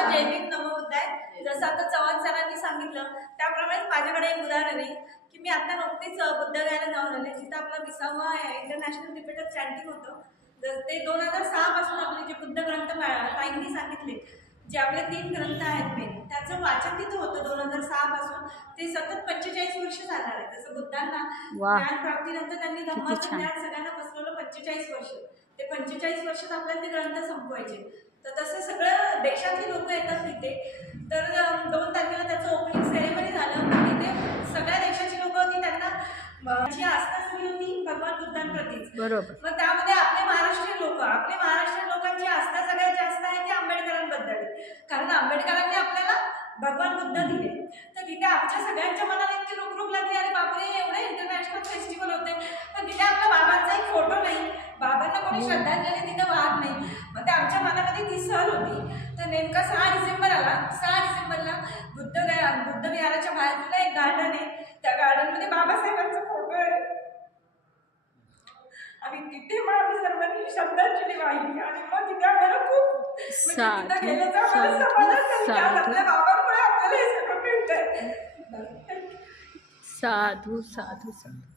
सर्वांना जय भीम नमो बुद्धाय. जसं आता चव्हाण सरांनी सांगितलं त्याप्रमाणे माझ्याकडे एक उदाहरण आहे की मी आता नुकतीच बुद्धगयाला जाऊन आले, जिथं आपला 20वा इंटरनॅशनल रिपीटर चॅन्टिंग होतं. ते 2006 पासून आपले जे बुद्ध ग्रंथ ताईंनी सांगितले, जे आपले 3 ग्रंथ आहेत मेन, त्याचं वाचन तिथं होतं 2006 पासून. ते सतत 45 वर्ष जाणार आहे. जसं बुद्धांना ज्ञान प्राप्तीनंतर त्यांनी धम्माचं ज्ञान सगळ्यांना पसरवलं 45 वर्ष. ते 45 वर्षात आपल्याला ते ग्रंथ संपवायचे. तर तसं सगळं देशातली लोक येतात तिथे. तर 2 तारखेला त्याचं ओपनिंग सेरेमनी झालं. तिथे सगळ्या देशाची लोक होती. त्यांना जी आस्था सुरू होती भगवान बुद्धांप्रतीच. बरोबर. मग त्यामध्ये आपले महाराष्ट्रीयन लोकांची आस्था सगळ्यात जास्त आहे ती आंबेडकरांबद्दल. कारण आंबेडकरांनी आपल्याला भगवान बुद्ध दिले. तर तिथे आमच्या सगळ्यांच्या मनाला इतकी रुकरुक लागली, अरे बापरे एवढे इंटरनॅशनल फेस्टिवल होते पण तिथे आपल्या बाबांचा एक फोटो नाही, बाबांना कोणी श्रद्धांजली तिथं वाहत नाही. मग ते आमच्या मनामध्ये ती सहल होती. तर नेमका 6 डिसेंबर आला. 6 डिसेंबरला बुद्ध विहाराच्या बाजूला एक गार्डन आहे. त्या गार्डनमध्ये बाबासाहेबांचा फोटो आहे आणि तिथे मग आम्ही सर्वांनी श्रद्धांजली वाहिली. आणि मग तिथे आम्हाला खूप तिथं गेल्याचं आम्हाला समाधान झालं. आपल्या बाबांमुळे आपल्याला हे सगळं मिळतंय. साधू साधू साधू.